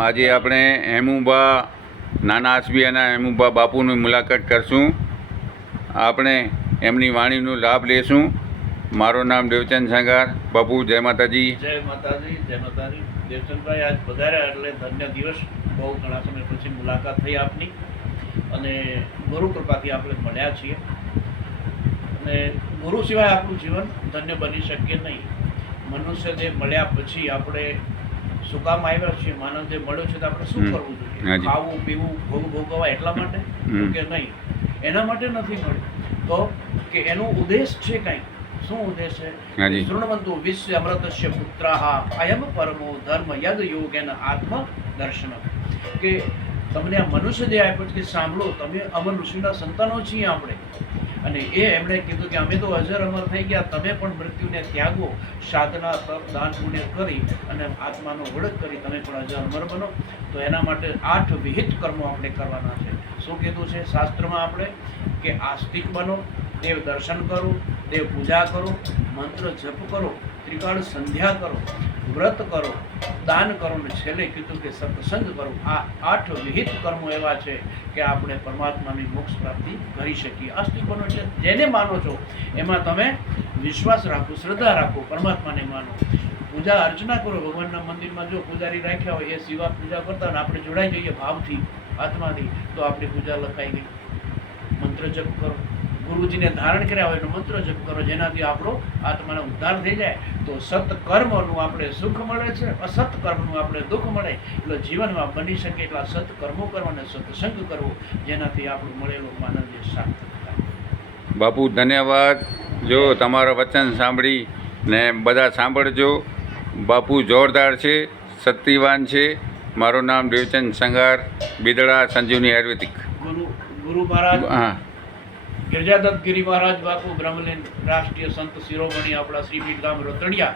આજે આપણે હેમુબા નાના આસબિયાના હેમુબા બાપુની મુલાકાત કરશું. આપણે એમની વાણીનો લાભ લેશું. મારું નામ દેવચંદ સંગાર. બાપુ જય માતાજી. જય માતાજી, જય માતાજી. દેવચંદભાઈ આજ પધાર્યા એટલે ધન્ય દિવસ. બહુ ઘણા સમય પછી મુલાકાત થઈ આપની અને ગુરુ કૃપાથી આપણે મળ્યા છીએ અને ગુરુ સિવાય આપણું જીવન ધન્ય બની શકીએ નહીં. મનુષ્ય જે મળ્યા પછી આપણે શું કામ આવ્યા છીએ, માનવ જે મળ્યો છે તો આપણે શું કરવું જોઈએ? ખાવું પીવું ભોગ ભોગવવા એટલા માટે કે નહીં? એના માટે નથી મળ્યું તો કે એનો ઉદ્દેશ છે કંઈક. શું ઉદ્દેશ છે? શૃણવંતુ વિશ્વ અમૃતસ્ય પુત્રાહ અયમ પરમો ધર્મ યદ યોગેન આત્મ દર્શન. કે તમને આ મનુષ્ય જે આપ્યો છે સાંભળો, તમે અમર ઋષિના સંતાનો છીએ આપણે. અને એમણે કીધું કે અમે તો અજર અમર થઈ ગયા, તમે પણ મૃત્યુને ત્યાગો, સાધના તપ દાન પુણ્ય કરી અને આત્માનો ઓળખ કરી તમે પણ અજર અમર બનો. તો એના માટે 8 વિહિત કર્મો આપણે કરવાના છે. શું કીધું છે શાસ્ત્રમાં આપણે? કે આસ્તિક બનો, દેવ દર્શન કરો, દેવ પૂજા કરો, મંત્ર જપ કરો, ત્રિકાળ સંધ્યા કરો, વ્રત કરો, દાન કરો ને છેલ્લે કીધું કે સત્સંગ કરો. આ 8 વિહિત કર્મો એવા છે કે આપણે પરમાત્માની મોક્ષ પ્રાપ્તિ કરી શકીએ. આસ્તિક બનો એટલે જેને માનો છો એમાં તમે વિશ્વાસ રાખો, શ્રદ્ધા રાખો, પરમાત્માને માનો. પૂજા અર્ચના કરો. ભગવાનના મંદિરમાં જો પૂજારી રાખ્યા હોય એ શિવા પૂજા કરતા હોય આપણે જોડાઈ જઈએ ભાવથી, આત્માથી, તો આપણી પૂજા લખાઈ ગઈ. મંત્ર જપ કરો, ગુરુજીને ધારણ કર્યા હોય એનો મંત્ર જપ કરો, જેનાથી આપણો આત્માનો ઉદ્ધાર થઈ જાય. તો સત્કર્મનું આપણે સુખ મળે છે, અસત્કર્મનું આપણે દુઃખ મળે. એટલે જીવનમાં બની શકે એટલા સત્કર્મો કરવા અને સત્સંગ કરવો, જેનાથી આપણું મળેલું માનવ સાર્થક થાય. બાપુ ધન્યવાદ. જો તમારા વચન સાંભળી ને બધા સાંભળજો. બાપુ જોરદાર છે, શક્તિવાન છે. મારું નામ દેવચંદ સંગાર, બિદડા સંજીવની આયુર્વેદિક. ગુરુ મહારાજ, હા, ગિરજાદત્ત ગિરી મહારાજ બાપુ બ્રહ્મલીન રાષ્ટ્રીય સંત શિરોમણી આપણા શ્રીપીઠ ગામ રતડિયા,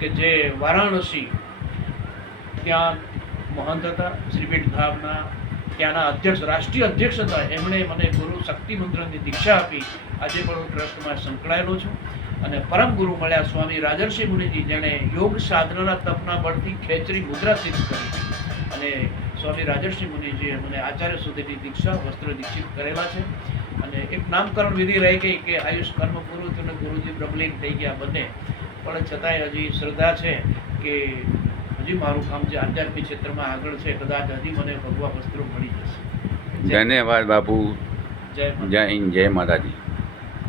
કે જે વારાણસી ત્યાં મહંત હતા, શ્રીપીઠ ધામના ત્યાંના અધ્યક્ષ, રાષ્ટ્રીય અધ્યક્ષ હતા. એમણે મને ગુરુ શક્તિ મંત્રની દીક્ષા આપી. આજે પણ હું ટ્રસ્ટમાં સંકળાયેલો છું. અને પરમ ગુરુ મળ્યા સ્વામી રાજર્ષિ મુનિજી, જેણે યોગ સાધનાના તપના બળથી ખેચરી મુદ્રા સિદ્ધ કરી. અને સ્વામી રાજર્ષિ મુનિજીએ મને આચાર્ય સુધીની દીક્ષા વસ્ત્ર દીક્ષિત કરેલા છે. અને એક નામકરણ વિધિ રહી ગઈ કે આયુષ કર્મ પૂરું થયું, ગુરુજી બ્રહ્મલીન થઈ ગયા બંને. પણ છતાંય હજી શ્રદ્ધા છે કે હજી મારું કામ જે આધ્યાત્મિક ક્ષેત્રમાં આગળ છે, કદાચ હજી મને ભગવા વસ્ત્રો મળી જશે. ધન્યવાદ બાપુ. જય જય હિન્દ, જય માતાજી.